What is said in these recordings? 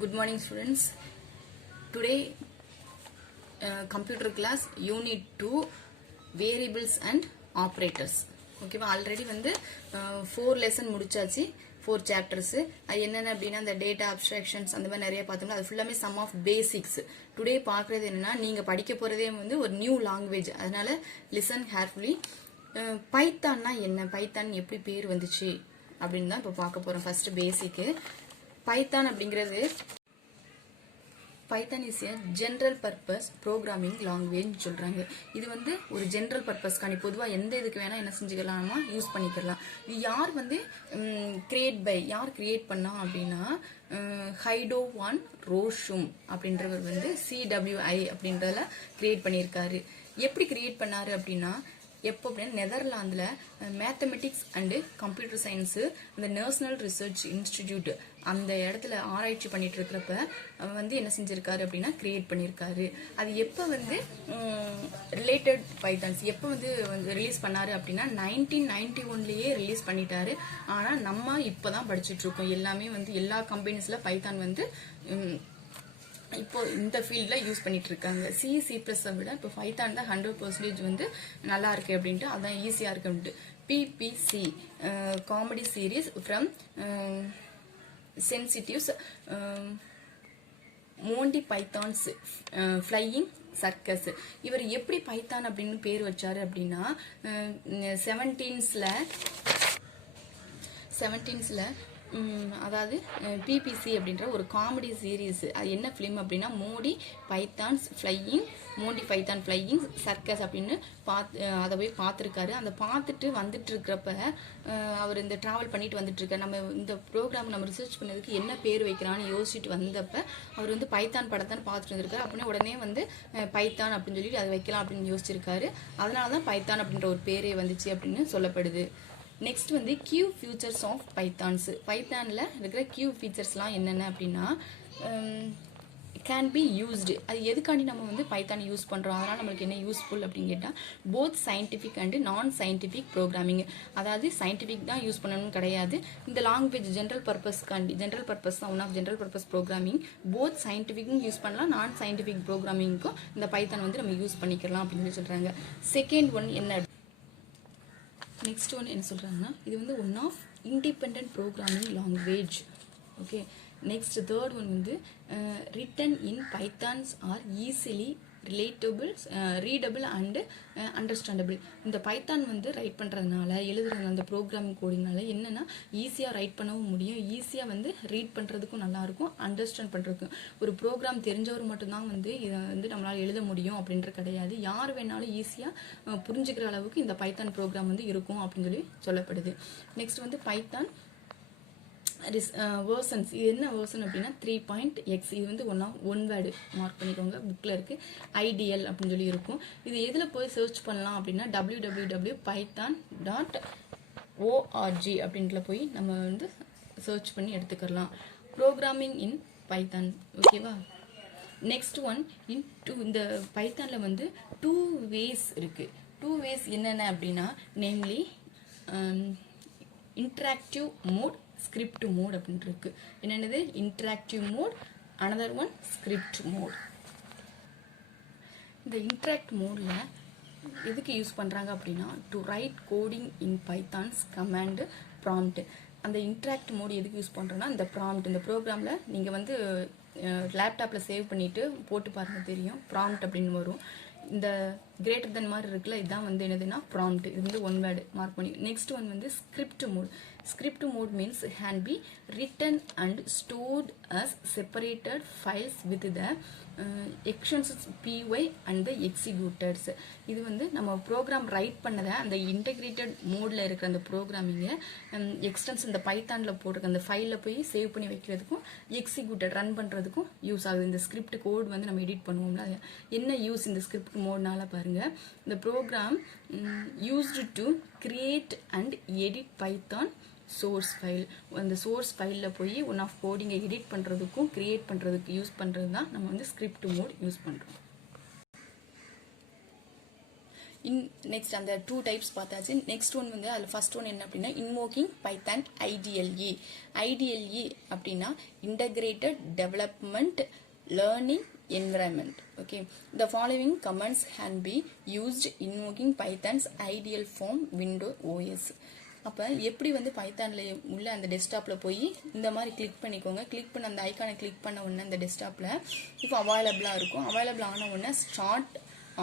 Good morning, students. Today, computer class unit 2 variables and operators. Okay, already வந்து 4 lesson முடிச்சாச்சு, 4 chapters. அது என்னென்ன அப்படின்னா அந்த data abstractions அந்த மாதிரி நிறைய பார்த்தோம்னா அது ஃபுல்லாமே sum of basics. Today பார்க்கறது என்னன்னா நீங்க படிக்க போறதே வந்து ஒரு நியூ லாங்குவேஜ், அதனால listen carefully. பைத்தான்னா என்ன, பைத்தான் எப்படி பேர் வந்துச்சு அப்படின்னு தான் இப்போ பார்க்க போறோம். ஃபர்ஸ்ட் பேசிக் பைத்தான் அப்படிங்கிறது Python is a general purpose programming language சொல்றாங்க. இது வந்து ஒரு ஜென்ரல் பர்பஸ்க்கான பொதுவாக எந்த இதுக்கு வேணா என்ன செஞ்சுக்கலாமா யூஸ் பண்ணிக்கலாம். இது யார் வந்து யார் கிரியேட் பண்ணா அப்படின்னா ஹைடோ வான் ரோஷும் அப்படின்றவர் வந்து CWI அப்படின்றதுல கிரியேட் பண்ணியிருக்காரு. எப்படி கிரியேட் பண்ணாரு அப்படின்னா எப்போ அப்படின்னா நெதர்லாந்தில் மேத்தமெட்டிக்ஸ் அண்டு கம்ப்யூட்டர் சயின்ஸு அந்த நேஷனல் ரிசர்ச் இன்ஸ்டிடியூட் அந்த இடத்துல ஆராய்ச்சி பண்ணிட்டு இருக்கிறப்ப வந்து என்ன செஞ்சிருக்காரு அப்படின்னா கிரியேட் பண்ணியிருக்காரு. அது எப்போ வந்து ரிலேட்டட் பைத்தான்ஸ் எப்போ வந்து ரிலீஸ் பண்ணாரு அப்படின்னா 1991லயே ரிலீஸ் பண்ணிட்டாரு. ஆனால் நம்ம இப்போதான் படிச்சுட்டு இருக்கோம். எல்லாமே வந்து எல்லா கம்பெனிஸ்ல பைத்தான் வந்து இப்போ இந்த ஃபீல்டில் யூஸ் பண்ணிட்டு இருக்காங்க. C++-ஐ விட இப்போ பைத்தான் தான் 100% வந்து நல்லா இருக்கு அப்படின்ட்டு, அதான் ஈஸியா இருக்கு அப்படின்ட்டு. PPC comedy series from sensitives Monty Python's Flying Circus. இவர் எப்படி பைத்தான் அப்படின்னு பேர் வச்சாரு அப்படின்னா 17th அதாவது PPC அப்படின்ற ஒரு காமெடி சீரீஸ். அது என்ன ஃபிலிம் அப்படின்னா மோண்டி பைத்தான் ஃப்ளையிங் சர்க்கஸ் அப்படின்னு அதை போய் பார்த்துருக்காரு. அந்த பார்த்துட்டு வந்துட்டு இருக்கிறப்ப அவர் இந்த டிராவல் பண்ணிட்டு வந்துட்டு இருக்காரு. நம்ம இந்த ப்ரோக்ராம் நம்ம ரிசர்ச் பண்ணதுக்கு என்ன பேர் வைக்கலான்னு யோசிச்சுட்டு வந்தப்ப அவர் வந்து பைத்தான் படத்தான் பார்த்துட்டு வந்திருக்காரு. அப்படின்னா உடனே வந்து பைத்தான் அப்படின்னு சொல்லிட்டு அதை வைக்கலாம் அப்படின்னு யோசிச்சிருக்காரு. அதனால தான் பைத்தான் அப்படின்ற ஒரு பேரே வந்துச்சு அப்படின்னு சொல்லப்படுது. நெக்ஸ்ட் வந்து கியூ ஃபியூச்சர்ஸ் ஆஃப் பைத்தான்ஸ். பைத்தானில் இருக்கிற கியூ ஃபீச்சர்ஸ்லாம் என்னென்ன அப்படின்னா கேன் பி யூஸ்டு. அது எதுக்காண்டி நம்ம வந்து பைத்தான் யூஸ் பண்ணுறோம், அதனால் நம்மளுக்கு என்ன யூஸ்ஃபுல் அப்படின்னு கேட்டால் both scientific and non scientific programming. அதாவது சயின்டிஃபிக் தான் யூஸ் பண்ணணும்னு கிடையாது. இந்த லாங்குவேஜ் ஜென்ரல் பர்பஸ் தான் one of general purpose programming. Both சயின்டிஃபிக்கும் யூஸ் பண்ணலாம், நான் சயின்டிஃபிக் ப்ரோக்ராமிங்க்கும் இந்த பைத்தான் வந்து நம்ம யூஸ் பண்ணிக்கலாம் அப்படின்னு சொல்கிறாங்க. செகண்ட் ஒன் என்ன, நெக்ஸ்ட் ஒன் என்ன சொல்கிறாங்கன்னா இது வந்து one of independent programming language. Okay, next third one வந்து written in Pythons are easily readable and understandable. இந்த பைத்தான் வந்து ரைட் பண்ணுறதுனால எழுதுறது அந்த ப்ரோக்ராமிங் கோடிங்னால என்னென்னா ஈஸியாக ரைட் பண்ணவும் முடியும், ஈஸியாக வந்து ரீட் பண்ணுறதுக்கும் நல்லாயிருக்கும், அண்டர்ஸ்டாண்ட் பண்ணுறதுக்கும். ஒரு ப்ரோக்ராம் தெரிஞ்சவர் மட்டும்தான் வந்து இதை வந்து நம்மளால் எழுத முடியும் அப்படின்ற கிடையாது. யார் வேணாலும் ஈஸியாக புரிஞ்சுக்கிற அளவுக்கு இந்த பைத்தான் ப்ரோக்ராம் வந்து இருக்கும் அப்படின்னு சொல்லப்படுது. நெக்ஸ்ட் வந்து பைத்தான் வேர்சன்ஸ். இது என்ன வேர்சன் அப்படின்னா 3.x. இது வந்து ஒன் வேர்டு மார்க் பண்ணிக்கோங்க, புக்கில் இருக்குது. IDL அப்படின்னு சொல்லி இருக்கும். இது எதில் போய் சர்ச் பண்ணலாம் அப்படின்னா www.python.org அப்படின்ல போய் நம்ம வந்து சர்ச் பண்ணி எடுத்துக்கலாம். ப்ரோக்ராமிங் இன் பைத்தான். ஓகேவா. நெக்ஸ்ட் ஒன் இந்த பைத்தானில் வந்து 2 ways இருக்குது. 2 ways என்னென்ன அப்படின்னா namely interactive mode, script mode அப்படின்ட்டு இருக்கு. என்னென்னது interactive mode, another one script mode. இந்த இன்ட்ராக்ட் மோட்ல எதுக்கு யூஸ் பண்ணுறாங்க அப்படின்னா to write coding in Python's command prompt. அந்த இன்ட்ராக்ட் மோட் எதுக்கு யூஸ் பண்ணுறோன்னா இந்த ப்ராம்ப்ட், இந்த ப்ரோக்ராமில் நீங்கள் வந்து லேப்டாப்பில் சேவ் பண்ணிவிட்டு போட்டு பாருங்க தெரியும், ப்ராம்ப்ட் அப்படின்னு வரும். இந்த கிரேட்டர் தென் மாதிரி இருக்குல்ல, இதுதான் வந்து என்னதுன்னா ப்ராம்ப்ட். இது வந்து ஒன் வேர்டு மார்க் பண்ணி. நெக்ஸ்ட் ஒன் வந்து script mode. Script mode means can be written and stored as separated files with the extensions py and the executors. இது வந்து நம்ம ப்ரோக்ராம் ரைட் பண்ணதை அந்த இன்டெகிரேட்டட் மோடில் இருக்கிற அந்த ப்ரோக்ராமிங்கை எக்ஸ்டென்ஸ் இந்த பைத்தானில் போட்டிருக்க அந்த ஃபைலில் போய் சேவ் பண்ணி வைக்கிறதுக்கும் எக்ஸிக்யூட்டட் ரன் பண்ணுறதுக்கும் யூஸ் ஆகுது. இந்த ஸ்கிரிப்ட் கோட் வந்து நம்ம எடிட் பண்ணுவோம்ல, என்ன யூஸ் இந்த ஸ்கிரிப்ட் மோட்னால பாருங்கள். இந்த program used to create and edit Python source file. அந்த சோர்ஸ் ஃபைலில் போய் ஒன் ஆஃப் கோடிங்கை எடிட் பண்ணுறதுக்கும் கிரியேட் பண்ணுறதுக்கு யூஸ் பண்ணுறது தான் நம்ம வந்து ஸ்கிரிப்ட் மோட் யூஸ் பண்ணுறோம். நெக்ஸ்ட் அந்த 2 டைப்ஸ் பார்த்தாச்சு. நெக்ஸ்ட் ஒன் வந்து அதில் ஃபர்ஸ்ட் ஒன் என்ன அப்படின்னா இன்வோக்கிங் பைத்தான் IDLE. IDLE அப்படின்னா integrated development learning environment. Okay, the following commands can be used invoking Python's ideal form window OS. அப்போ எப்படி வந்து பைத்தான்ல உள்ள அந்த டெஸ்க்டாப்பில் போய் இந்த மாதிரி கிளிக் பண்ணிக்கோங்க. கிளிக் பண்ண அந்த ஐக்கானை கிளிக் பண்ண உடனே அந்த டெஸ்க்டாப்பில் இப்போ அவைலபிளாக இருக்கும். அவைலபிள் ஆன உடனே start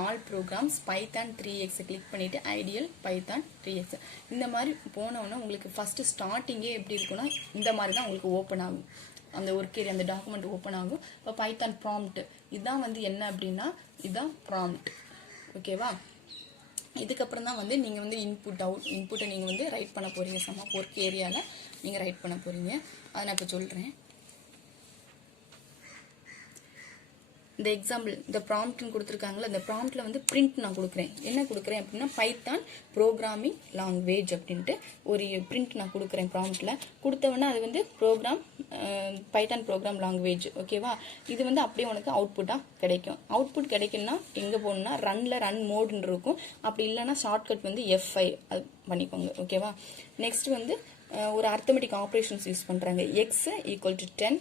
all programs Python 3x click பண்ணிவிட்டு ஐடியல் பைத்தான் 3x இந்த மாதிரி போனோன்னா உங்களுக்கு ஃபஸ்ட்டு ஸ்டார்டிங்கே எப்படி இருக்குன்னா இந்த மாதிரி தான் உங்களுக்கு ஓப்பன் ஆகும். அந்த ஒர்க் ஏரியா அந்த டாக்குமெண்ட் ஓப்பன் ஆகும். இப்போ பைத்தான் ப்ராம்ப்ட் இதுதான் வந்து என்ன அப்படின்னா இதுதான் ப்ராம்ப்ட். ஓகேவா, இதுக்கப்புறம் தான் வந்து நீங்கள் வந்து இன்புட்டை நீங்கள் வந்து ரைட் பண்ண போகிறீங்க. சம் ஆஃப் ஒர்க் ஏரியாவில் நீங்கள் ரைட் பண்ண போகிறீங்க. அதை நான் இப்போ சொல்கிறேன். இந்த எக்ஸாம்பிள் இந்த ப்ராம்ப்ட்னு கொடுத்துருக்காங்களா, இந்த ப்ராம்ப்டில் வந்து பிரிண்ட் நான் கொடுக்குறேன். என்ன கொடுக்குறேன் அப்படின்னா பைத்தான் ப்ரோக்ராமிங் லாங்குவேஜ் அப்படின்ட்டு ஒரு பிரிண்ட் நான் கொடுக்குறேன். ப்ராம்ப்டில் கொடுத்தவொடனே அது வந்து பைத்தான் ப்ரோக்ராம் லாங்குவேஜ். ஓகேவா, இது வந்து அப்படியே உனக்கு அவுட்புட்டாக கிடைக்கும். அவுட்புட் கிடைக்குன்னா எங்கே போகணுன்னா ரன் மோடுன்னு இருக்கும். அப்படி இல்லைன்னா ஷார்ட்கட் வந்து F5 அது பண்ணிக்கோங்க. ஓகேவா, நெக்ஸ்ட் வந்து ஒரு அர்த்தமெட்டிக் ஆப்ரேஷன்ஸ் யூஸ் பண்ணுறாங்க. X = 10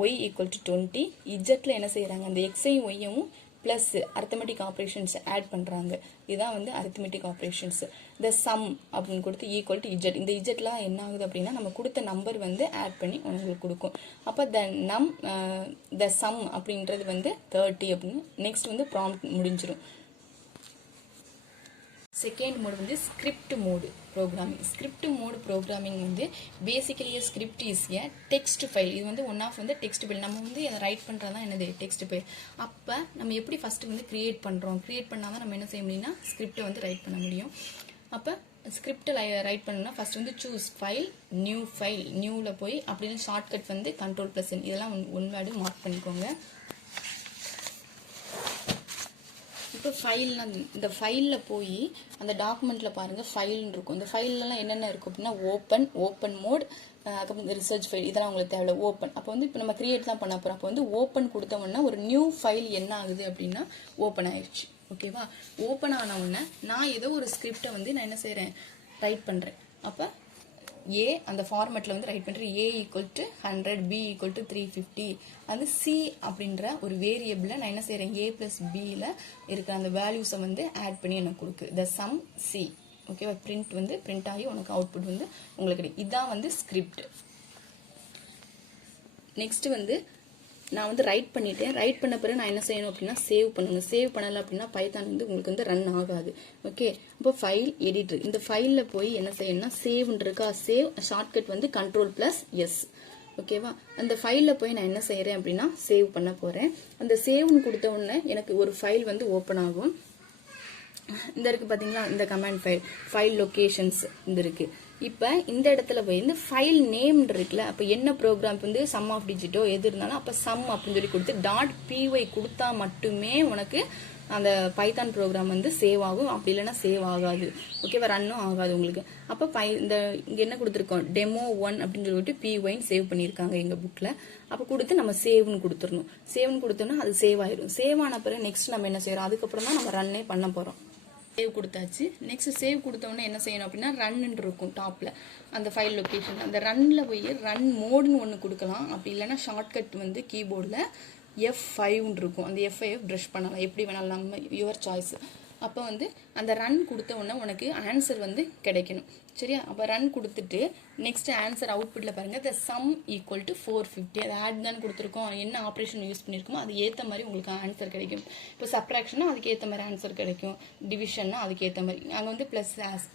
y = 20. இஜெட்டில் என்ன செய்கிறாங்க, அந்த எக்ஸையும் ஒய்யும் ப்ளஸ் அர்த்தமெட்டிக் ஆப்ரேஷன்ஸ் ஆட் பண்ணுறாங்க. இதுதான் வந்து அர்த்தமெட்டிக் ஆப்ரேஷன்ஸ். இந்த சம் அப்படின்னு கொடுத்து ஈக்குவல் டு Z. இந்த இஜெட்லாம் என்ன ஆகுது அப்படின்னா நம்ம கொடுத்த நம்பர் வந்து ஆட் பண்ணி உங்களுக்கு கொடுக்கும். அப்போ த சம் அப்படின்றது வந்து 30 அப்படின்னு. நெக்ஸ்ட் வந்து ப்ராம்ப்ட் முடிஞ்சிடும். செகண்ட் மோடு வந்து script mode programming. Script mode programming வந்து basically script is a text file. இது வந்து ஒன் ஆஃப் வந்து டெக்ஸ்ட் ஃபைல். நம்ம வந்து அதை ரைட் பண்ணுறது தான் என்னது டெக்ஸ்ட் ஃபைல். அப்போ நம்ம எப்படி ஃபஸ்ட்டு வந்து கிரியேட் பண்ணுறோம், கிரியேட் பண்ணால் தான் நம்ம என்ன செய்ய முடியும்னா ஸ்கிரிப்டை வந்து ரைட் பண்ண முடியும். அப்போ ஸ்கிரிப்டை ரைட் பண்ணணும்னா ஃபஸ்ட் வந்து சூஸ் ஃபைல் நியூவில் போய் அப்படின்னு ஷார்ட்கட் வந்து Ctrl+N இதெல்லாம் ஒன் வேர்டு மார்க் பண்ணிக்கோங்க. இப்போ ஃபைல்லாம் இந்த ஃபைலில் போய் அந்த டாக்குமெண்ட்டில் பாருங்கள் ஃபைல்னு இருக்கும். இந்த ஃபைல்லாம் என்னென்ன இருக்கும் அப்படின்னா ஓப்பன் மோட், அதுக்கப்புறம் இந்த ரிசர்ச் ஃபைல் இதெல்லாம் உங்களுக்கு தேவையில்ல. ஓப்பன் அப்போ வந்து இப்போ நம்ம கிரியேட் தான் பண்ண போகிறோம். அப்போ வந்து ஓப்பன் கொடுத்தோம்னா ஒரு நியூ ஃபைல் என்ன ஆகுது அப்படின்னா ஓப்பன் ஆயிடுச்சு. ஓகேவா, ஓப்பன் ஆன உடனே நான் ஏதோ ஒரு ஸ்கிரிப்டை வந்து நான் என்ன செய்கிறேன் ரைட் பண்ணுறேன். அப்போ அந்த ஃபார்மேட்டில் வந்து ரைட் பண்ணுறேன். A = 100, B = 350. அது C அப்படின்ற ஒரு வேரியபிளை நான் என்ன செய்கிறேன் A + Bயில் இருக்கிற அந்த வேல்யூஸை வந்து ஆட் பண்ணி எனக்கு கொடுக்கு. த சம் C. ஓகேவா, பிரிண்ட் வந்து பிரிண்ட் ஆகி உனக்கு அவுட்புட் வந்து உங்களுக்கு கிடைக்கும். இதுதான் வந்து ஸ்கிரிப்ட். நெக்ஸ்ட் வந்து நான் வந்து ரைட் பண்ணிட்டேன். ரைட் பண்ண பிறகு நான் என்ன செய்யணும் அப்படின்னா சேவ் பண்ணணும். சேவ் பண்ணலை அப்படின்னா பைத்தான் வந்து உங்களுக்கு வந்து ரன் ஆகாது. ஓகே, இப்போ ஃபைல் எடிட்டர் இந்த ஃபைலில் போய் என்ன செய்யணும்னா சேவ்னு இருக்கா, சேவ் ஷார்ட்கட் வந்து Ctrl+S. ஓகேவா, அந்த ஃபைலில் போய் நான் என்ன செய்கிறேன் அப்படின்னா சேவ் பண்ண போகிறேன். அந்த சேவ்னு கொடுத்த உடனே எனக்கு ஒரு ஃபைல் வந்து ஓப்பன் ஆகும். இந்த இருக்கு பார்த்தீங்களா, இந்த கமாண்ட் ஃபைல் லொக்கேஷன்ஸ் இந்த இருக்கு. இப்போ இந்த இடத்துல போய் இந்த ஃபைல் நேம் இருக்குல்ல, அப்போ என்ன ப்ரோக்ராம் வந்து சம் ஆஃப் டிஜிட்டோ எது இருந்தாலும் அப்போ சம் அப்படின்னு சொல்லி கொடுத்து .py கொடுத்தா மட்டுமே உனக்கு அந்த பைத்தான் ப்ரோக்ராம் வந்து சேவ் ஆகும். அப்படி இல்லைன்னா சேவ் ஆகாது. ஓகேவா, ரன்னும் ஆகாது உங்களுக்கு. அப்போ இந்த இங்கே என்ன கொடுத்துருக்கோம் demo1 அப்படின்னு சொல்லிட்டு pyன்னு சேவ் பண்ணியிருக்காங்க எங்கள் புக்கில். அப்போ கொடுத்து நம்ம சேவ்னு கொடுத்துடணும். சேவ்னு கொடுத்தோம்னா அது சேவ் ஆயிடும். சேவ் ஆன பிறகு நெக்ஸ்ட் நம்ம என்ன செய்யறோம், அதுக்கப்புறம் தான் நம்ம ரன்னே பண்ண போகிறோம். சேவ் கொடுத்தாச்சு. நெக்ஸ்ட் சேவ் கொடுத்தோன்னே என்ன செய்யணும் அப்படின்னா ரன்னு இருக்கும் டாப்பில் அந்த ஃபைல் லொக்கேஷன். அந்த ரன்னில் போய் ரன் மோடுன்னு ஒன்று கொடுக்கலாம். அப்படி இல்லைன்னா ஷார்ட்கட் வந்து கீபோர்டில் F5 இருக்கும். அந்த F5 ப்ரெஷ் பண்ணலாம், எப்படி வேணாலும் நம்ம யுவர் சாய்ஸ். அப்போ வந்து அந்த ரன் கொடுத்த உடனே உனக்கு ஆன்சர் வந்து கிடைக்கணும். சரியா, அப்போ ரன் கொடுத்துட்டு நெக்ஸ்ட் ஆன்சர் அவுட்புட்டில் பாருங்கள் த சம் = 450. அது ஆட் தான் கொடுத்துருக்கோம். என்ன ஆப்ரேஷன் யூஸ் பண்ணியிருக்கோமோ அது ஏற்ற மாதிரி உங்களுக்கு ஆன்சர் கிடைக்கும். இப்போ சப்ராக்ஷன்னா அதுக்கு ஏற்ற மாதிரி ஆன்சர் கிடைக்கும். டிவிஷன்னா அதுக்கு ஏற்ற மாதிரி. அங்கே வந்து ப்ளஸ்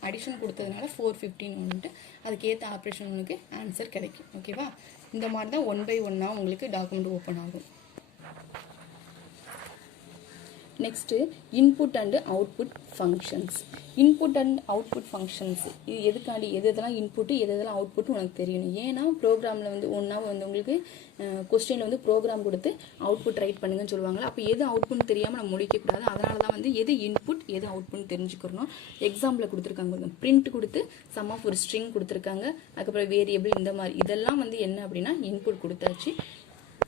அடிஷன் கொடுத்ததுனால 450 வந்துட்டு அதுக்கு ஏற்ற ஆப்ரேஷன் உங்களுக்கு ஆன்சர் கிடைக்கும். ஓகேவா, இந்த மாதிரி தான் 1 by 1 உங்களுக்கு டாக்குமெண்ட் ஓப்பன் ஆகும். Next input and output functions. Input and output functions இது எதுக்காண்டி எதெல்லாம் இன்புட்டு எதெல்லாம் அவுட்புட் உனக்கு தெரியணும். ஏன்னா ப்ரோக்ராமில் வந்து ஒன்றா வந்து உங்களுக்கு கொஸ்டினில் வந்து ப்ரோக்ராம் கொடுத்து அவுட்புட் ரைட் பண்ணுங்கன்னு சொல்லுவாங்களா. அப்போ எது அவுட்புட் தெரியாமல் நம்ம முடிக்கக்கூடாது. அதனால தான் வந்து எது இன்புட் எது அவுட்புட் தெரிஞ்சுக்கணும். எக்ஸாம்பிளில் கொடுத்துருக்காங்க பிரிண்ட் கொடுத்து சம் ஆஃப் ஒரு ஸ்ட்ரிங் கொடுத்துருக்காங்க. அதுக்கப்புறம் வேரியபிள் இந்த மாதிரி இதெல்லாம் வந்து என்ன அப்படின்னா இன்புட் கொடுத்தாச்சு.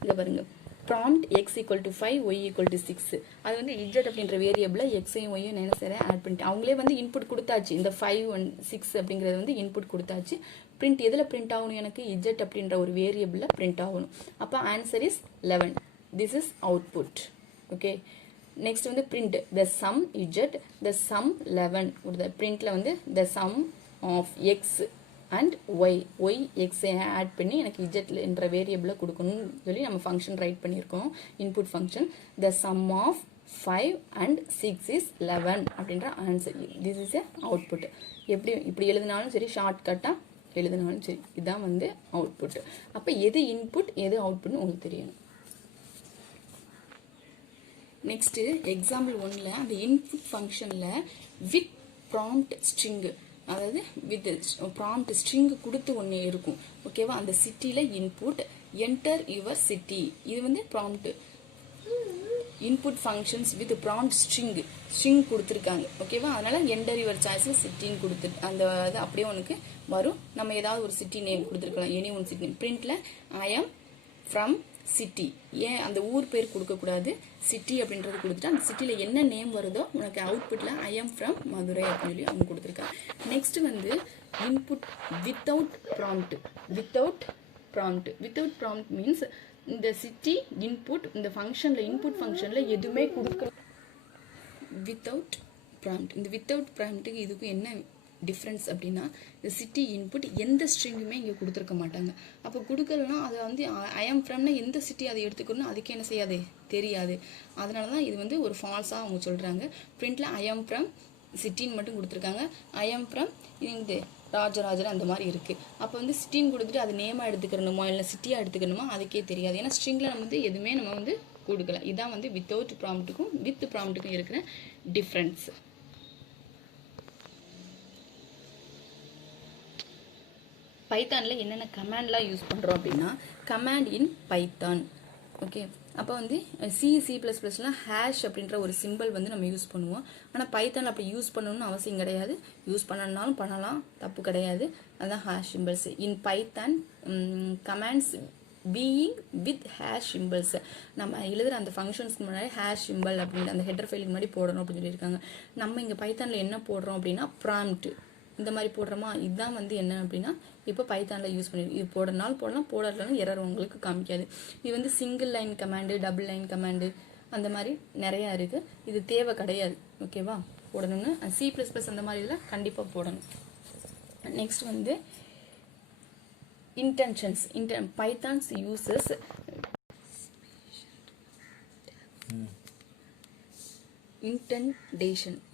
இங்கே பாருங்கள் prompt x equal to 5 y equal to 6. அது வந்து இஜெட் அப்படின்ற வேரியபிளில் எக்ஸையும் ஒய்யும் என்ன செய்கிறேன் ஆட் பண்ணிட்டு அவங்களே வந்து இன்புட் கொடுத்தாச்சு. இந்த 5 and 6 அப்படிங்கிறது வந்து இன்புட் கொடுத்தாச்சு. பிரிண்ட் எதில் பிரிண்ட் ஆகணும், எனக்கு இஜெட் அப்படின்ற ஒரு வேரியபிளில் பிரிண்ட் ஆகணும். அப்போ answer is 11. This is output. Okay, next வந்து print the sum z the sum 11 கொடுத்த பிரிண்ட்ல வந்து the sum of x and y எக்ஸை ஆட் பண்ணி எனக்கு இஜெட்ல என்ற வேரியபிளை கொடுக்கணும்னு சொல்லி நம்ம ஃபங்க்ஷன் ரைட் பண்ணியிருக்கோம். Input function the sum of 5 and 6 is 11 அப்படின்ற answer. This is a output. எப்படி இப்படி எழுதினாலும் சரி, ஷார்ட்கட்டாக எழுதினாலும் சரி, இதுதான் வந்து அவுட்புட். அப்போ எது இன்புட் எது அவுட்புட்னு உங்களுக்கு தெரியணும். நெக்ஸ்ட் எக்ஸாம்பிள் 1ல அந்த இன்புட் ஃபங்க்ஷனில் வித் ப்ராம்ப்ட் ஸ்ட்ரிங், அதாவது வித் ப்ராம்ப்ட் ஸ்ட்ரிங் கொடுத்து ஒன்று இருக்கும். ஓகேவா, அந்த சிட்டியில் இன்புட் என்டர் யுவர் சிட்டி. இது வந்து prompt input functions with prompt string கொடுத்துருக்காங்க. ஓகேவா, அதனால என்டர் யுவர் சாய்ஸ் சிட்டின்னு கொடுத்துட்டு அந்த இது அப்படியே உனக்கு வரும். நம்ம ஏதாவது ஒரு சிட்டி நேம் கொடுத்துருக்கலாம், எனி ஒன் சிட்டி நேம். பிரிண்ட்ல ஐ எம் ஃப்ரம் சிட்டி. ஏன் அந்த ஊர் பேர் கொடுக்கக்கூடாது, சிட்டி அப்படின்றது கொடுத்துட்டு அந்த சிட்டியில் என்ன நேம் வருதோ உனக்கு அவுட்புட்டில் ஐ எம் ஃப்ரம் மதுரை அப்படின்னு சொல்லி அவங்க கொடுத்துருக்காங்க. நெக்ஸ்ட் வந்து இன்புட் வித்தவுட் ப்ராம்ப்ட் மீன்ஸ் இந்த சிட்டி இன்புட் இந்த ஃபங்க்ஷனில் இன்புட் ஃபங்க்ஷனில் எதுவுமே கொடுக்க வித்தவுட் ப்ராம்ப்ட். இந்த வித்தவுட் ப்ராம்ப்ட்டுக்கு இதுக்கும் என்ன டிஃப்ரென்ஸ் அப்படின்னா, இந்த சிட்டி இன்புட் எந்த ஸ்ட்ரிங்குமே இங்கே கொடுத்துருக்க மாட்டாங்க. அப்போ கொடுக்கலன்னா அதை வந்து ஐ எம் ஃப்ரம்னா எந்த சிட்டி அதை எடுத்துக்கணும்னு அதுக்கு என்ன செய்யாது, தெரியாது. அதனால தான் இது வந்து ஒரு ஃபால்ஸாக அவங்க சொல்கிறாங்க. பிரிண்ட்டில் ஐ எம் ஃப்ரம் சிட்டின்னு மட்டும் கொடுத்துருக்காங்க. ஐ எம் ஃப்ரம் இது ராஜராஜர் அந்த மாதிரி இருக்குது. அப்போ வந்து சிட்டின்னு கொடுத்துட்டு அது நேமாக எடுத்துக்கணுமா இல்லை சிட்டியாக எடுத்துக்கணுமா அதுக்கே தெரியாது. ஏன்னா ஸ்ட்ரிங்கில் நம்ம வந்து எதுவுமே நம்ம வந்து கொடுக்கல. இதான் வந்து வித்தவுட் ப்ராம்ப்ட்டுக்கும் வித் ப்ராம்ப்ட்டுக்கும் இருக்கிற டிஃப்ரென்ஸ். பைத்தானில் என்னென்ன கமாண்ட்லாம் யூஸ் பண்ணுறோம் அப்படின்னா, கமாண்ட் இன் பைத்தான். ஓகே, அப்போ வந்து C++லாம் ஹேஷ் அப்படின்ற ஒரு சிம்பிள் வந்து நம்ம யூஸ் பண்ணுவோம். ஆனால் பைத்தானில் அப்படி யூஸ் பண்ணணும்னு அவசியம் கிடையாது. யூஸ் பண்ணணும்னாலும் பண்ணலாம், தப்பு கிடையாது. அதுதான் hash symbols. In Python commands being with hash symbols. நம்ம எழுதுகிற அந்த ஃபங்க்ஷன்ஸ்க்கு முன்னாடி ஹேஷ் சிம்பிள் அப்படின்ற அந்த ஹெட்டர் ஃபைலுக்கு முன்னாடி போடணும் அப்படின்னு சொல்லியிருக்காங்க. நம்ம இங்கே பைத்தானில் என்ன போடுறோம் அப்படின்னா ப்ராம்ப்ட் இந்த மாதிரி போடுறோமா. இதுதான் வந்து என்ன அப்படின்னா இப்போ பைத்தானில் யூஸ் பண்ணிடுது. இது போடுறதுனால போடலாம், போடலாம் எரர் உங்களுக்கு காமிக்காது. இது வந்து single line command, double line command அந்த மாதிரி நிறையா இருக்குது. இது தேவை கிடையாது. ஓகேவா, போடணும்னு C++ அந்த மாதிரி இதில் கண்டிப்பாக போடணும். நெக்ஸ்ட் வந்து இன்டென்ஷன்ஸ். பைத்தான்ஸ் யூசஸ்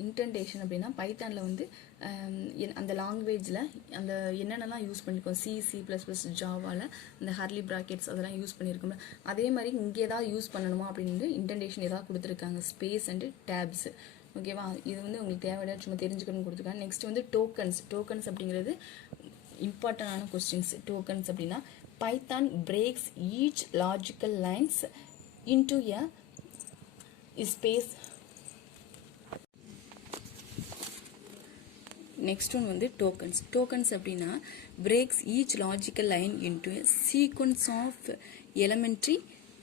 இன்டென்டேஷன் அப்படின்னா பைத்தானில் வந்து அந்த லாங்குவேஜில் அந்த என்னென்னலாம் யூஸ் பண்ணியிருக்கோம், C++, ஜாவாவில் அந்த ஹர்லி ப்ராக்கெட்ஸ் அதெல்லாம் யூஸ் பண்ணியிருக்கோம். அதே மாதிரி இங்கே ஏதாவது யூஸ் பண்ணணுமா அப்படின்னு இன்டென்டேஷன் ஏதாவது கொடுத்துருக்காங்க, ஸ்பேஸ் அண்டு டேப்ஸ். ஓகேவா, இது வந்து உங்களுக்கு தேவையான சும்மா தெரிஞ்சுக்கணும்னு கொடுத்துருக்காங்க. நெக்ஸ்ட் வந்து டோக்கன்ஸ் அப்படிங்கிறது இம்பார்ட்டண்டான கொஸ்டின்ஸ். டோக்கன்ஸ் அப்படின்னா Python breaks each logical lines into a space. Next one வந்து டோக்கன்ஸ் அப்படின்னா breaks each logical line into sequence of elementary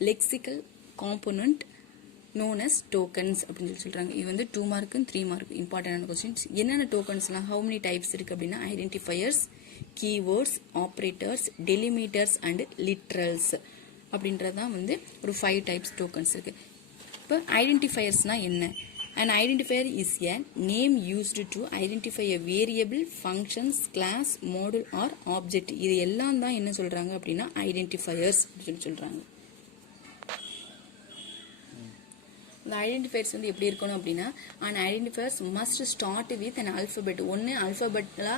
lexical component known as tokens அப்படின்னு சொல்கிறாங்க. இது வந்து 2 மார்க்கு 3 மார்க் இம்பார்ட்டன்டான கொஸ்டின்ஸ். என்னென்ன டோக்கன்ஸ்லாம் ஹவு மெனி டைப்ஸ் இருக்குது அப்படின்னா identifiers, keywords, operators, delimiters and literals அப்படின்றதான் வந்து ஒரு 5 டைப்ஸ் டோக்கன்ஸ் இருக்குது. இப்போ ஐடென்டிஃபையர்ஸ்னால் என்ன? An identifier is a name used to identify a variable, functions, class, module or object. இது எல்லாம் தான் என்ன சொல்றாங்க அப்படின்னா ஐடென்டிஃபையர்ஸ் அப்படின்னு சொல்றாங்க. இந்த ஐடென்டிஃபையர்ஸ் வந்து எப்படி இருக்கணும் அப்படின்னா an identifiers must start with an alphabet. ஒன்று அல்ஃபபெட்ல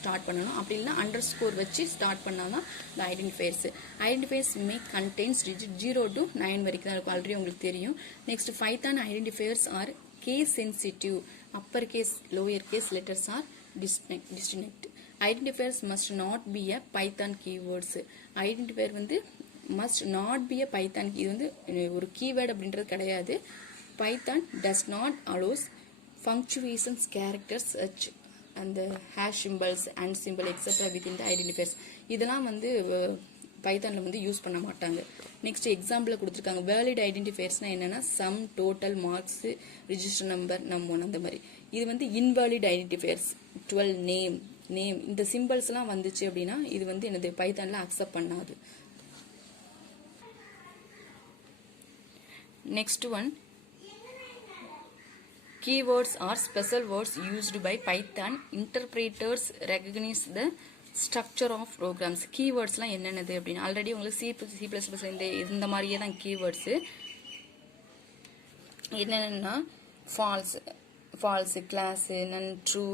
ஸ்டார்ட் பண்ணணும், அப்படி இல்லைன்னா அண்டர்ஸ்கோர் வச்சு ஸ்டார்ட் பண்ணாதான் இந்த identifiers. Identifiers may contains digit 0 to 9 வரைக்கும் தான் இருக்கும். ஆல்ரெடி உங்களுக்கு தெரியும். Next Python identifiers are case sensitive. Uppercase, lowercase letters are distinct. Identifiers must not be a Python keywords. Identifier வந்து must not be a Python. இது வந்து ஒரு keyword அப்படின்றது கிடையாது. Python does not allows punctuations, characters, such and the hash symbols and symbol etc. within the identifiers. இதெல்லாம் வந்து பைத்தானில் வந்து use பண்ண மாட்டாங்க. நெக்ஸ்ட் எக்ஸாம்பிள் கொடுத்துருக்காங்க. வேலிட் ஐடென்டிஃபையர்ஸ்னால் என்னென்னா sum, total, marks, register number, நம்1 அந்த மாதிரி. இது வந்து இன்வாலிட் ஐடென்டிஃபையர்ஸ் 12 நேம் இந்த சிம்பிள்ஸ்லாம் வந்துச்சு அப்படின்னா இது வந்து என்னது பைத்தானில் அக்செப்ட் பண்ணாது. Next one, keywords are special words used by Python interpreters recognize the structure of programs. Keywordsலாம் என்னென்னது அப்படின்னு ஆல்ரெடி உங்களுக்கு C++ இந்த மாதிரியே தான் keywords. என்னென்னா ஃபால்ஸ், கிளாஸ், நன், ட்ரூ,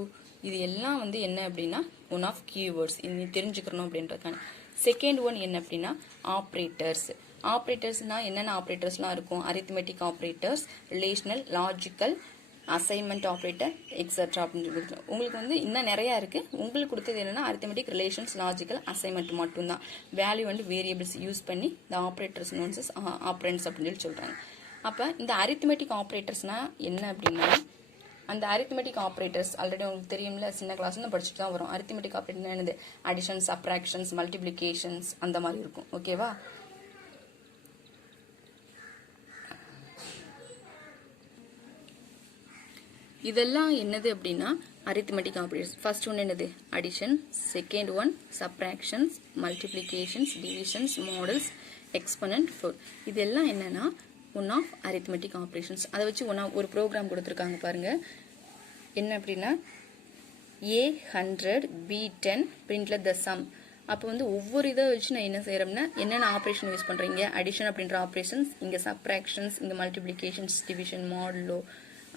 இது எல்லாம் வந்து என்ன அப்படின்னா ஒன் ஆஃப் கீவேர்ட்ஸ். இது தெரிஞ்சுக்கணும் அப்படின்றதுக்கான. செகண்ட் ஒன் என்ன அப்படின்னா ஆப்ரேட்டர்ஸ்னால் என்னென்ன ஆப்ரேட்டர்ஸ்லாம் இருக்கும்? Arithmetic operators, relational, logical, assignment operator, etcetera அப்படின்னு கொடுத்துருவோம். உங்களுக்கு வந்து இன்னும் நிறையா இருக்குது. உங்களுக்கு கொடுத்தது என்னென்னா அரித்மெட்டிக், ரிலேஷன்ஸ், லாஜிக்கல், அசைன்மெண்ட் மட்டும்தான். வேல்யூ வந்து வேரியபிள்ஸ் யூஸ் பண்ணி இந்த ஆப்ரேட்டர்ஸ் நோன்ஸ் ஆப்ரண்ட்ஸ் அப்படின்னு சொல்லி சொல்கிறாங்க. அப்போ இந்த அரித்மெட்டிக் ஆப்ரேட்டர்ஸ்னால் என்ன அப்படின்னா அந்த அரித்மெட்டிக் ஆப்ரேட்டர்ஸ் ஆல்ரெடி உங்களுக்கு தெரியும்ல, சின்ன கிளாஸ்ல படிச்சுட்டு தான் வரும். அரித்மெட்டிக் ஆப்ரேட்டர் என்னது? அடிஷன், சப்ராக்ஷன்ஸ், மல்டிப்ளிகேஷன்ஸ் அந்த மாதிரி இருக்கும். ஓகேவா? இதெல்லாம் என்னது அப்படின்னா அரித்மெட்டிக் ஆப்ரேட்டர்ஸ். ஃபர்ஸ்ட் ஒன் என்னது? Addition. Second one subtractions, multiplications, divisions, models, exponent, float. இதெல்லாம் என்னன்னா ஒன் ஆஃப் அரித்மெட்டிக் ஆப்ரேஷன்ஸ். அதை வச்சு ஒரு ப்ரோக்ராம் கொடுத்துருக்காங்க பாருங்க. என்ன அப்படின்னா A100 B10 பிரிண்ட்ல த சம். அப்போ வந்து ஒவ்வொரு இதை வச்சு நான் என்ன செய்யறேன்னா என்னென்ன ஆப்ரேஷன் யூஸ் பண்றீங்க? அடிஷன் அப்படின்ற ஆப்ரேஷன்ஸ், இங்க சப்ராக்ஷன்ஸ், இங்க மல்டிப்ளிகேஷன்ஸ், டிவிஷன், மாடலோ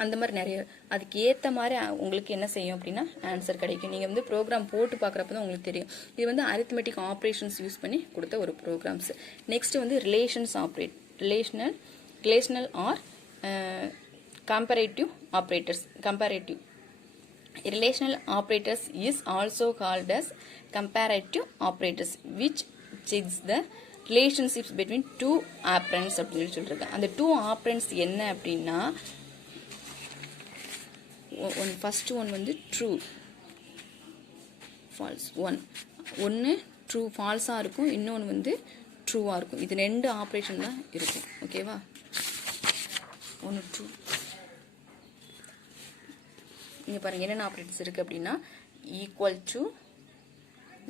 அந்த மாதிரி நிறைய. அதுக்கு ஏற்ற மாதிரி உங்களுக்கு என்ன செய்யும் அப்படின்னா ஆன்சர் கிடைக்கும். நீங்கள் வந்து ப்ரோக்ராம் போட்டு பார்க்குறப்ப தான் உங்களுக்கு தெரியும். இது வந்து அரித்மெட்டிக் ஆப்ரேஷன்ஸ் யூஸ் பண்ணி கொடுத்த ஒரு ப்ரோக்ராம்ஸ். நெக்ஸ்ட் வந்து relations operate. Relational or comparative operators. Relational operators is also called as comparative operators which checks the relationships between two operands அப்படின்னு சொல்றாங்க. அந்த two operands என்ன அப்படின்னா ஃபர்ஸ்ட் ஒன் வந்து ட்ரூ, ஃபால்ஸ். ஒன்று ட்ரூ ஃபால்ஸாக இருக்கும், இன்னொன்று வந்து ட்ரூவாக இருக்கும். இது ரெண்டு ஆப்ரேஷன் தான் இருக்கும். ஓகேவா? ஒன்று ட்ரூ. இங்கே பாருங்கள் என்னென்ன ஆப்ரேட்டர்ஸ் இருக்குது அப்படின்னா equal to,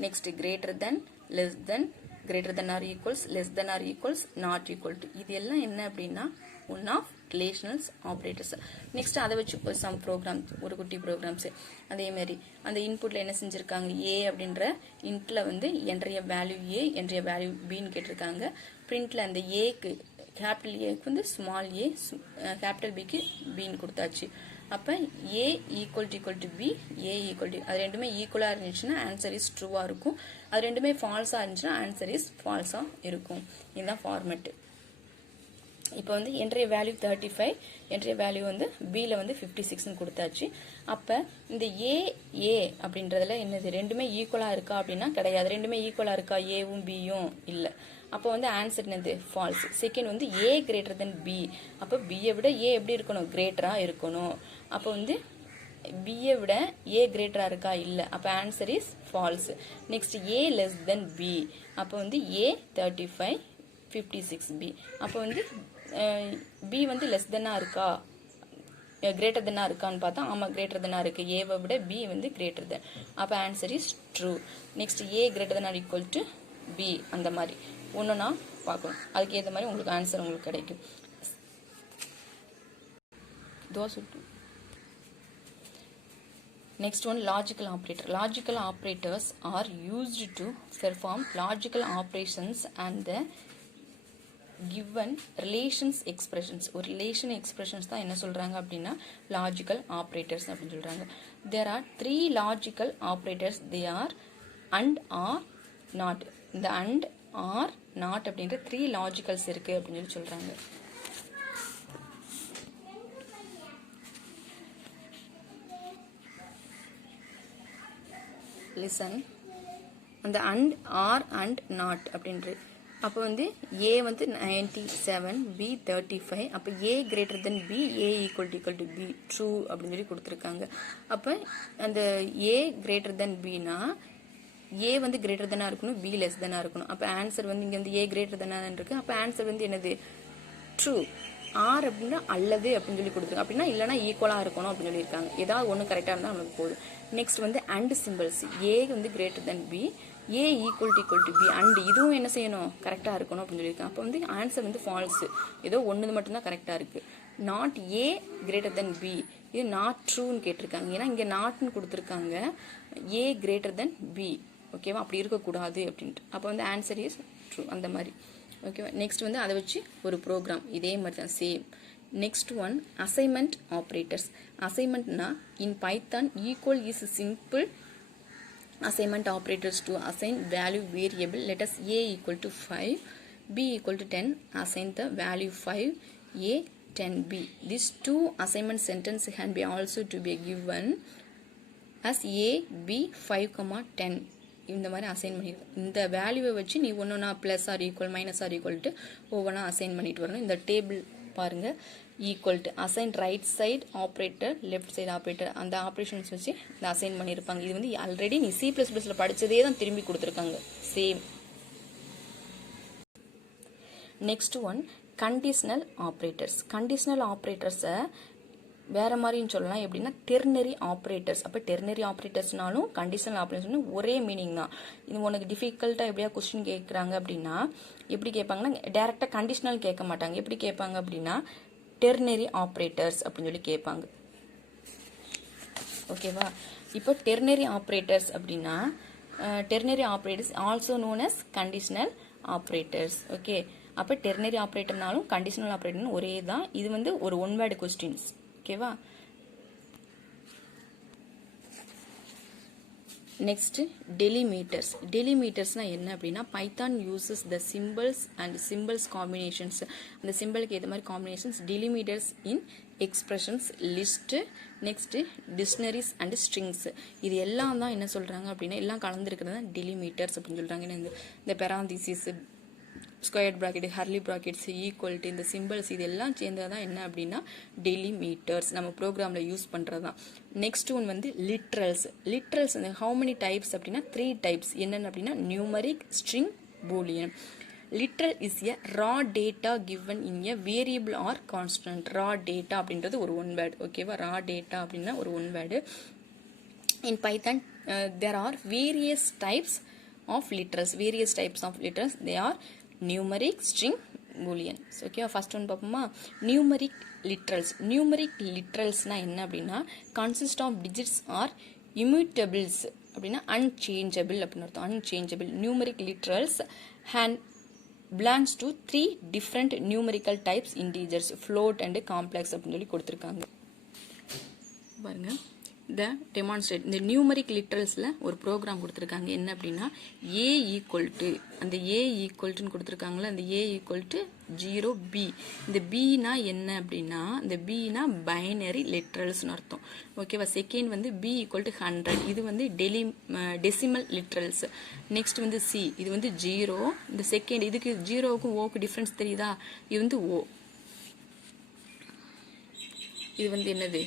next greater than, less than, greater than or equals, less than or equals, not equal to. இது எல்லாம் என்ன அப்படின்னா one of relationals operators. Next அதை வச்சு சம் ப்ரோக்ராம், ஒரு குட்டி ப்ரோக்ராம்ஸ். அதேமாரி அந்த இன்புட்டில் என்ன செஞ்சுருக்காங்க? ஏ அப்படின்ற இன்ட்டில் வந்து என்ட்ரிய வேல்யூ ஏ, என்ட்ரிய வேல்யூ பின்னு கேட்டிருக்காங்க. பிரிண்ட்டில் அந்த ஏக்கு கேபிட்டல் ஏக்கு வந்து ஸ்மால் ஏ, கேபிட்டல் பிக்கு பின்னு கொடுத்தாச்சு. அப்போ a equal to b, A equal to, அது ரெண்டுமே ஈக்குவலாக இருந்துச்சுன்னா ஆன்சர் இஸ் ட்ரூவாக இருக்கும். அது ரெண்டுமே ஃபால்ஸாக இருந்துச்சுன்னா ஆன்சர் இஸ் ஃபால்ஸாக இருக்கும். இதுதான் ஃபார்மெட்டு. இப்போ வந்து என்ட்ரிய வேல்யூ 35, என்ட்ரிய வேல்யூ வந்து பியில் வந்து 56ன்னு கொடுத்தாச்சு. அப்போ இந்த ஏ அப்படின்றதுல என்னது? ரெண்டுமே ஈக்குவலாக இருக்கா அப்படின்னா கிடையாது. ரெண்டுமே ஈக்குவலாக இருக்கா? ஏவும் பியும் இல்லை. அப்போ வந்து ஆன்சர் என்னது? ஃபால்ஸ். செகண்ட் வந்து ஏ கிரேட்டர் தென் பி. அப்போ பியை விட ஏ எப்படி இருக்கணும்? கிரேட்டராக இருக்கணும். அப்போ வந்து பியை விட ஏ கிரேட்டராக இருக்கா? இல்லை. அப்போ answer is false. Next A less than B. அப்போ வந்து ஏ 35, 56 பி. அப்போ வந்து பி வந்து லெஸ் தென்னாக இருக்கா கிரேட்டர் தென்னாக இருக்கான்னு பார்த்தா ஆமாம் கிரேட்டர் தென்னாக இருக்குது. ஏவை விட பி வந்து கிரேட்டர் தென். அப்போ answer is true. Next A greater than or equal to B. அந்த மாதிரி ஒன்றுனா பார்க்கணும். அதுக்கு ஏற்ற மாதிரி உங்களுக்கு ஆன்சர் உங்களுக்கு கிடைக்கும். Next one, logical operator. Logical operators are used to perform logical operations and the given relations expressions. ஒரு relation expressions தான் என்ன சொல்றாங்க அப்படின்னா logical operators அப்படின்னு சொல்றாங்க. There are 3 logical operators. They are and, or, not. இந்த and, or, not அப்படின்ற 3 logicals இருக்கு அப்படின்னு சொல்றாங்க. லிசன். அந்த அண்ட், ஆர், அண்ட், நாட் அப்படின்றது. அப்போ வந்து ஏ வந்து 97, பி 35. அப்போ A greater than B, A equal to B, true அப்படின்னு சொல்லி கொடுத்துருக்காங்க. அப்போ அந்த ஏ கிரேட்டர் தென் பினா ஏ வந்து கிரேட்டர் தானா இருக்கணும், பி லெஸ் தானா இருக்கணும். அப்போ ஆன்சர் வந்து இங்கே வந்து ஏ கிரேட்டர் தானா இருக்கு. அப்போ ஆன்சர் வந்து என்னது, ட்ரூ. ஆர் அப்படின்னா அல்லது அப்படின்னு சொல்லி கொடுத்துருக்காங்க. அப்படின்னா இல்லைனா ஈக்குவலாக இருக்கணும் அப்படின்னு சொல்லியிருக்காங்க. ஏதாவது ஒன்று கரெக்டாக இருந்தால் நமக்கு போதும். நெக்ஸ்ட் வந்து அண்ட் சிம்பிள்ஸ். ஏ வந்து greater than B, A equal to b, and இதுவும் என்ன செய்யணும், கரெக்டாக இருக்கணும் அப்படின்னு சொல்லியிருக்காங்க. அப்போ வந்து ஆன்சர் வந்து ஃபால்ஸு, ஏதோ ஒன்று மட்டும்தான் கரெக்டாக இருக்குது. Not A greater than B, இது நாட் ட்ரூன்னு கேட்டிருக்காங்க. ஏன்னா இங்கே நாட்னு கொடுத்துருக்காங்க, ஏ கிரேட்டர் தென் பி. ஓகேவா, அப்படி இருக்கக்கூடாது அப்படின்ட்டு. அப்போ வந்து ஆன்சர் இஸ் ட்ரூ அந்த மாதிரி. ஓகேவா. நெக்ஸ்ட் வந்து அதை வச்சு ஒரு ப்ரோக்ராம் இதே மாதிரி தான் same. Next one assignment operators. அசைன்மெண்ட்னா in Python equal is symbol assignment operators to assign value variable. Let us a equal to 5, b equal to 10. Assign the value 5, a 10b. These two assignment sentence can be also to be given as a b 5, 10. இந்த மாதிரி assign பண்ணிருக்கோம். இந்த வேல்யூவை வச்சு நீ ஒன்னொன்னா plus or equal minus or equal to ஒவ்வொன்றா assign பண்ணிட்டு வரணும். இந்த டேபிள் பாருங்க, equal to assign right side operator, left side operator, அந்த ஆப்ரேஷன்ஸ் வச்சு இந்த அசைன் பண்ணியிருப்பாங்க. இது வந்து ஆல்ரெடி நீ C++ல படிச்சதே தான் திரும்பி கொடுத்துருக்காங்க, same. Next one conditional operators. Conditional ஆப்ரேட்டர்ஸை வேற மாதிரின்னு சொல்லலாம். எப்படின்னா டெர்னரி ஆப்ரேட்டர்ஸ். அப்போ டெர்னரி ஆப்ரேட்டர்ஸ்னாலும் கண்டிஷனல் ஆப்ரேட்டர்ஸ்னு ஒரே மீனிங் தான். இது உனக்கு டிஃபிகல்ட்டாக எப்படியா கொஸ்டின் கேட்குறாங்க அப்படின்னா எப்படி கேட்பாங்கன்னா, டேரெக்டாக கண்டிஷனல் கேட்க மாட்டாங்க. எப்படி கேட்பாங்க அப்படின்னா டெர்னரி ஆப்ரேட்டர்ஸ் அப்படின்னு சொல்லி கேட்பாங்க. ஓகேவா. இப்போ டெர்னரி ஆப்ரேட்டர்ஸ் அப்படின்னா ternary operators also known as conditional operators. Okay. அப்போ டெர்னரி ஆப்ரேட்டர்னாலும் கண்டிஷனல் ஆப்ரேட்டர்னு ஒரே தான். இது வந்து ஒரு ஒன் வேர்டு கொஸ்டின்ஸ். ஓகேவா. Next delimiters. டெலிமீட்டர்ஸ்னா என்ன அப்படின்னா Python uses the symbols and symbols combinations. அந்த சிம்பிளுக்கு ஏற்ற மாதிரி combinations delimiters in expressions, list, next dictionaries and strings. இது எல்லாம் தான் என்ன சொல்றாங்க அப்படின்னா எல்லாம் கலந்துருக்கிறது தான் டெலிமீட்டர்ஸ் அப்படின்னு சொல்றாங்க. இந்த பெராந்திசிஸ், ஸ்கொயர் ப்ராக்கெட், ஹர்லி ப்ராக்கெட்ஸ், ஈக்குவல்ட்டு, இந்த சிம்பிள்ஸ் இது எல்லாம் சேர்ந்ததான் என்ன அப்படின்னா டெலிமீட்டர்ஸ். நம்ம ப்ரோக்ராமில் யூஸ் பண்ணுறது தான். நெக்ஸ்ட் ஒன் வந்து லிட்ரல்ஸ். லிட்ரல்ஸ் வந்து ஹவு மெனி டைப்ஸ் அப்படின்னா 3 டைப்ஸ். என்னென்ன அப்படின்னா numeric, string, Boolean. Literal is a raw data given in a variable or constant. Raw data அப்படின்றது ஒரு ஒன் வேர்டு. ஓகேவா. ரா டேட்டா அப்படின்னா ஒரு one word. In Python there are various types of literals. Various types of literals. They are numeric, string, boolean. So okay, first one பாப்போமா. numeric literals. numeric literalsனா என்ன அப்படின்னா consist of digits or immutables அப்படின்னா unchangeable அப்படின்னு அர்த்தம். unchangeable. numeric literals and belongs to 3 different numerical types: integers, float and complex அப்படின்னு சொல்லி கொடுத்திருக்காங்க. பாருங்க, இந்த டெமான்ஸ்ட்ரேட் இந்த நியூமரிக் லிட்ரல்ஸில் ஒரு ப்ரோக்ராம் கொடுத்துருக்காங்க. என்ன அப்படின்னா ஏ ஈக்குவல் டு, அந்த ஏ ஈக்குவல்ட்டுன்னு கொடுத்துருக்காங்களே, அந்த ஏ ஈக்குவல் டு 0b. இந்த பினா என்ன அப்படின்னா இந்த பினா பைனரி லிட்ரல்ஸ்னு அர்த்தம். ஓகேவா. செகண்ட் வந்து பி ஈக்குவல் டு 100. இது வந்து டெசிமல் லிட்ரல்ஸ். நெக்ஸ்ட் வந்து சி, இது வந்து 0. இந்த செகண்ட் இதுக்கு 0க்கும் ஓக்கு டிஃப்ரென்ஸ் தெரியுதா, இது வந்து ஓ, இது வந்து என்னது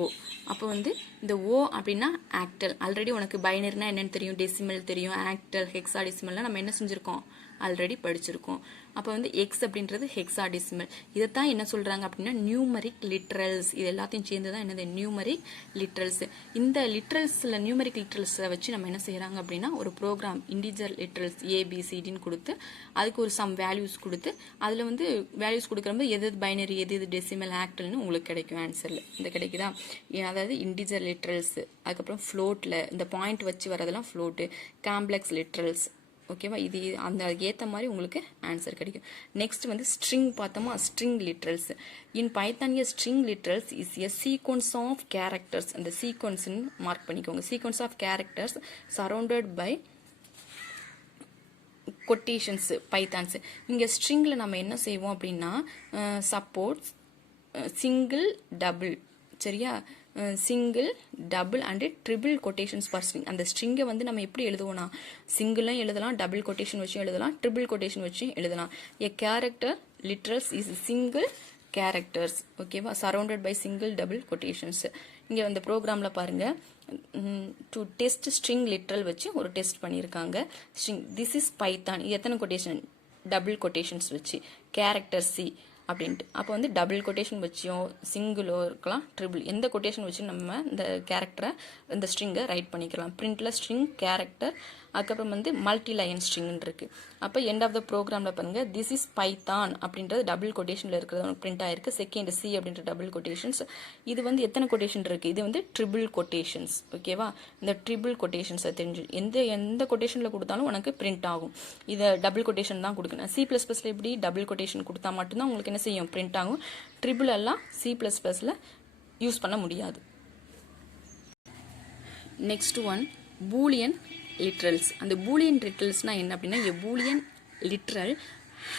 ஓ. அப்போ வந்து இந்த ஓ அப்படின்னா ஆக்டல். ஆல்ரெடி உனக்கு பைனரினா என்னன்னு தெரியும், டெசிமல் தெரியும், ஆக்டல், ஹெக்ஸாடெசிமல்னா நம்ம என்ன செஞ்சிருக்கோம், ஆல்ரெடி படிச்சிருக்கோம். அப்போ வந்து எக்ஸ் அப்படின்றது ஹெக்ஸாடெசிமல். இதைத்தான் என்ன சொல்றாங்க அப்படின்னா நியூமரிக் லிட்ரல்ஸ். இது எல்லாத்தையும் சேர்ந்து தான் என்னது நியூமரிக் லிட்ரல்ஸ். இந்த லிட்ரல்ஸ்ல நியூமரிக் லிட்ரல்ஸை வச்சு நம்ம என்ன செய்யறாங்க அப்படின்னா ஒரு ப்ரோக்ராம் இன்டிஜர் லிட்ரல்ஸ் ஏபிசிடின்னு கொடுத்து அதுக்கு ஒரு சம் வேல்யூஸ் கொடுத்து அதில் வந்து வேல்யூஸ் கொடுக்குறப்ப எது பைனரி, எது டெசிமல், ஆக்டல்னு உங்களுக்கு கிடைக்கும் ஆன்சர்ல. இந்த கிடைக்குதா. அதாவது இன்டிஜர் லிட்ரல்ஸ், அதுக்கப்புறம் ஃப்ளோட்ல இந்த பாயிண்ட் வச்சு வரதெல்லாம் ஃப்ளோட்டு, காம்ப்ளெக்ஸ் லிட்ரல்ஸ். ஓகேவா. இது அந்த ஏற்ற மாதிரி உங்களுக்கு ஆன்சர் கிடைக்கும். நெக்ஸ்ட் வந்து ஸ்ட்ரிங் பார்த்தோமா. String literals. In Python a string literals is a sequence of characters. அந்த சீக்வன்ஸ்ன்னு மார்க் பண்ணிக்கோங்க. Sequence of characters surrounded by quotations, Pythons. இங்கே ஸ்ட்ரிங்கில் நம்ம என்ன செய்வோம் அப்படின்னா சப்போஸ் சிங்கிள், டபுள், சரியா, single, double and triple quotations for string. அந்த ஸ்ட்ரிங்கை வந்து நம்ம எப்படி எழுதுவோம்னா சிங்கிளும் எழுதலாம், டபுள் கொட்டேஷன் வச்சும் எழுதலாம், ட்ரிபிள் கொட்டேஷன் வச்சும் எழுதலாம். A character literals is single characters. ஓகேவா. Surrounded by single, double quotations. இங்கே இந்த ப்ரோக்ராமில் பாருங்கள், டு டெஸ்ட் ஸ்ட்ரிங் லிட்ரல் வச்சு ஒரு டெஸ்ட் பண்ணியிருக்காங்க. ஸ்ட்ரிங் திஸ் இஸ் பைத்தான், எத்தனை கொட்டேஷன், டபுள் கொட்டேஷன்ஸ் வச்சு கேரக்டர் சி அப்படின்ட்டு. அப்போ வந்து டபுள் கொட்டேஷன் வச்சியும் சிங்கிளோ இருக்கலாம், ட்ரிபிள், எந்த கொட்டேஷன் வச்சு நம்ம இந்த கேரக்டரை இந்த ஸ்ட்ரிங்கை ரைட் பண்ணிக்கலாம். பிரிண்டில் ஸ்ட்ரிங் கேரக்டர், அதுக்கப்புறம் வந்து மல்டி லைன் ஸ்ட்ரிங்னு இருக்குது. அப்போ எண்ட் ஆஃப் த ப்ரோக்ராமில் பாருங்கள், திஸ் இஸ் பைத்தான் அப்படின்றது டபுள் கொட்டேஷனில் இருக்கிறது பிரிண்ட் ஆயிருக்கு. செகண்ட் சி அப்படின்ற டபுள் கொட்டேஷன்ஸ். இது வந்து எத்தனை கொட்டேஷன் இருக்குது, இது வந்து ட்ரிபிள் கொட்டேஷன்ஸ். ஓகேவா, இந்த ட்ரிபிள் கொட்டேஷன்ஸை தெரிஞ்சு எந்த கொட்டேஷனில் கொடுத்தாலும் உனக்கு பிரிண்ட் ஆகும். இதை டபுள் கொட்டேஷன் தான் கொடுக்கணும். C++ல எப்படி டபுள் கொட்டேஷன் கொடுத்தா மட்டும்தான் உங்களுக்கு என்ன செய்யும், பிரிண்ட் ஆகும். ட்ரிபிள் எல்லாம் C++ல யூஸ் பண்ண முடியாது. Next one boolean literals. அந்த பூலியன் லிட்ரல்ஸ்னா என்ன அப்படின்னா, a boolean literal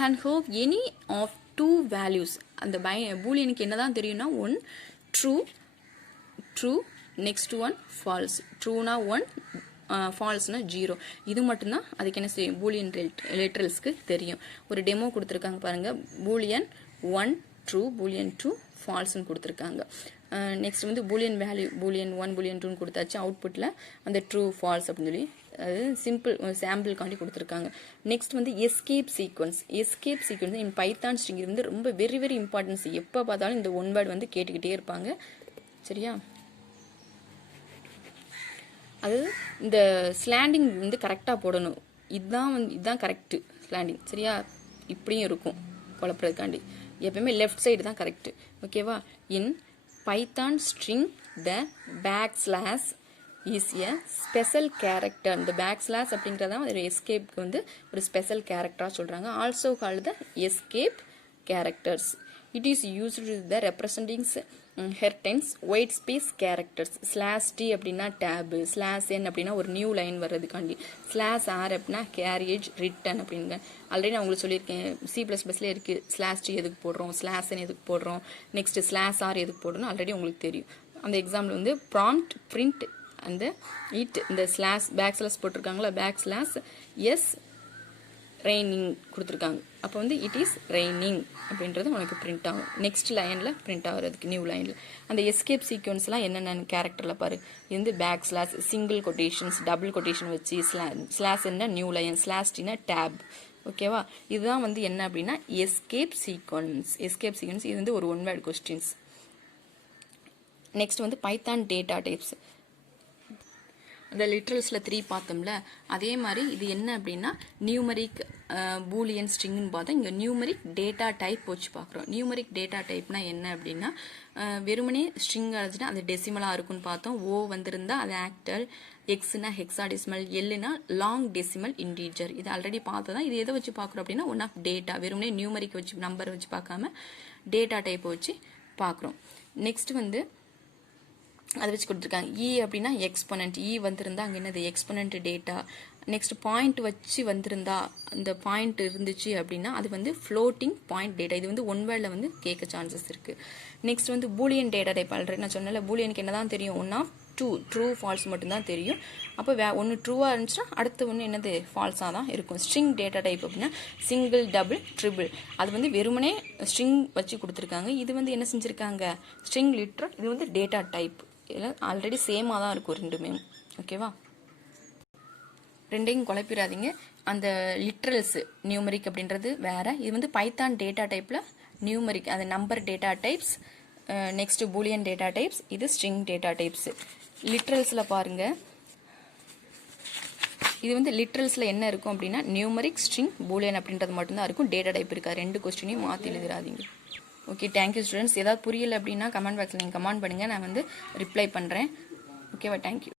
and have any of two values. அந்த பூலியனுக்கு என்னதான் தெரியும்னா, one true, next one false. ட்ரூனா 1, ஃபால்ஸ்னா 0. இது மட்டும்தான் அதுக்கு என்ன செய்யும், பூலியன் லிட்ரல்ஸ்க்கு தெரியும். ஒரு டெமோ கொடுத்துருக்காங்க பாருங்கள், பூலியன் 1 ட்ரூ, பூலியன் 2 ஃபால்ஸ்ன்னு கொடுத்துருக்காங்க. நெக்ஸ்ட் வந்து பூலியன் வேல்யூ, பூலியன் 1 பூலியன் 2 கொடுத்தாச்சு. அவுட்புட்டில் அந்த ட்ரூ ஃபால்ஸ் அப்படின்னு சொல்லி அது சிம்பிள் சாம்பிள்காண்டி கொடுத்துருக்காங்க. நெக்ஸ்ட் வந்து எஸ்கேப் சீக்வன்ஸ். எஸ்கேப் சீக்வன்ஸ் இன் பைத்தான் ஸ்ட்ரிங் வந்து ரொம்ப வெரி வெரி இம்பார்ட்டன்ஸ். எப்போ பார்த்தாலும் இந்த ஒன் வேர்டு வந்து கேட்டுக்கிட்டே இருப்பாங்க. சரியா, அது இந்த ஸ்லாண்டிங் வந்து கரெக்டாக போடணும். இதுதான் கரெக்டு ஸ்லாண்டிங். சரியா, இப்படியும் இருக்கும் குழப்பறதுக்காண்டி. எப்பயுமே லெஃப்ட் சைடு தான் கரெக்டு. ஓகேவா, in Python string the backslash is a special character. இந்த பேக்ஸ்லாஷ் அப்படிங்கிறதான் ஒரு எஸ்கேப்க்கு வந்து ஒரு ஸ்பெஷல் கேரக்டராக சொல்கிறாங்க. Also called the escape characters. It is used the representing certain white space characters. /t அப்படின்னா டேபு, /n அப்படின்னா ஒரு நியூ லைன் வர்றதுக்காண்டி, /r அப்படின்னா கேரியேஜ் ரிட்டன் அப்படிங்க. ஆல்ரெடி நான் உங்களுக்கு சொல்லியிருக்கேன், C++ல இருக்குது /t எதுக்கு போடுறோம், /n எதுக்கு போடுறோம், நெக்ஸ்ட் /r எதுக்கு போடுறோம் ஆல்ரெடி உங்களுக்கு தெரியும். அந்த எக்ஸாம்பிள் வந்து ப்ராம்ப்ட் பிரிண்ட் அந்த இந்த பேக்ஸ்லாஷ் போட்டிருக்காங்களா, பேக்ஸ்லாஷ் எஸ் ரெய்னிங் கொடுத்துருக்காங்க. அப்போ வந்து இட் இஸ் ரெய்னிங் அப்படின்றது உனக்கு பிரிண்ட் ஆகும். நெக்ஸ்ட் லைனில் பிரிண்ட் ஆகிறதுக்கு நியூ லைனில். அந்த எஸ்கேப் சீக்வன்ஸ்லாம் என்னென்ன கேரக்டரில் பாரு. இது வந்து backslash, single quotations, double quotation வச்சு, /என்ன நியூ லைன், /tனா டேப். ஓகேவா, இதுதான் வந்து என்ன அப்படின்னா எஸ்கேப் சீக்வன்ஸ். எஸ்கேப் சீக்வன்ஸ் இது வந்து ஒரு ஒன் வேர்ட் கொஸ்டின்ஸ். நெக்ஸ்ட் வந்து பைத்தான் டேட்டா டைப்ஸ். அந்த லிட்ரல்ஸில் 3 பார்த்தோம்ல, அதே மாதிரி இது என்ன அப்படின்னா நியூமரிக் பூலியன் ஸ்ட்ரிங்னு பார்த்தோம். இங்கே நியூமரிக் டேட்டா டைப் வச்சு பார்க்குறோம். நியூமரிக் டேட்டா டைப்னா என்ன அப்படின்னா, வெறுமனே ஸ்ட்ரிங் அழைச்சிட்டா அது டெசிமலாக இருக்குன்னு பார்த்தோம். ஓ வந்திருந்தா அது ஆக்டல், எக்ஸ்னா ஹெக்ஸாடெசிமல், எல்லுனா லாங் டெசிமல் இன்டீஜர். இது ஆல்ரெடி பார்த்ததான். இது எதை வச்சு பார்க்குறோம் அப்படின்னா ஒன் ஆஃப் டேட்டா. வெறுமனே நியூமரிக் வச்சு நம்பர் வச்சு பார்க்காம டேட்டா டைப்பை வச்சு பார்க்குறோம். நெக்ஸ்ட் வந்து அதை வச்சு கொடுத்துருக்காங்க. அப்படின்னா எக்ஸ்பொனன்ட். வந்திருந்தா அங்கே என்னது எக்ஸ்பொனன்ட் டேட்டா. நெக்ஸ்ட் பாயிண்ட் வச்சு வந்திருந்தா அந்த பாயிண்ட் இருந்துச்சு அப்படின்னா அது வந்து ஃப்ளோட்டிங் பாயிண்ட் டேட்டா. இது வந்து ஒன் வேர்டில் வந்து கேட்க சான்சஸ் இருக்கு. நெக்ஸ்ட் வந்து பூலியன் டேட்டா டைப். ஆல்ரெடி நான் சொன்னல, பூலியனுக்கு என்ன தான் தெரியும், ஒன் ஆஃப் ட்ரூ ஃபால்ஸ் மட்டும்தான் தெரியும். அப்போ ஒன்று ட்ரூவாக இருந்துச்சுன்னா அடுத்து ஒன்று என்னது ஃபால்ஸாக தான் இருக்கும். ஸ்ட்ரிங் டேட்டா டைப் அப்படின்னா சிங்கிள், டபுள், ட்ரிபிள். அது வந்து வெறுமனே ஸ்ட்ரிங் வச்சு கொடுத்துருக்காங்க. இது வந்து என்ன செஞ்சுருக்காங்க, ஸ்ட்ரிங் லிட்ரல். இது வந்து டேட்டா டைப். இதில் ஆல்ரெடி சேமாக தான் இருக்கும் ரெண்டுமே. ஓகேவா, ரெண்டையும் குழப்பிடாதீங்க. அந்த லிட்ரல்ஸ் நியூமரிக் அப்படின்றது வேற. இது வந்து பைத்தான் டேட்டா டைப்பில் நியூமரிக் அது number data types. Next Boolean data types. இது ஸ்ட்ரிங் டேட்டா டைப்ஸ். லிட்ரல்ஸில் பாருங்க, இது வந்து லிட்ரல்ஸில் என்ன இருக்கும் அப்படின்னா நியூமரிக், ஸ்ட்ரிங், பூலியன் அப்படின்றது மட்டும்தான் இருக்கும். டேட்டா டைப் இருக்கா, 2 கொஸ்டினையும் மாற்றி எழுதிடாதீங்க. Okay, thank you students. ஏதாவது புரியலை அப்படின்னா கமெண்ட் பாக்ஸில் நீங்கள் கமெண்ட் பண்ணுங்கள், நான் வந்து ரிப்ளை பண்ணுறேன். ஓகேவா, தேங்க்யூ.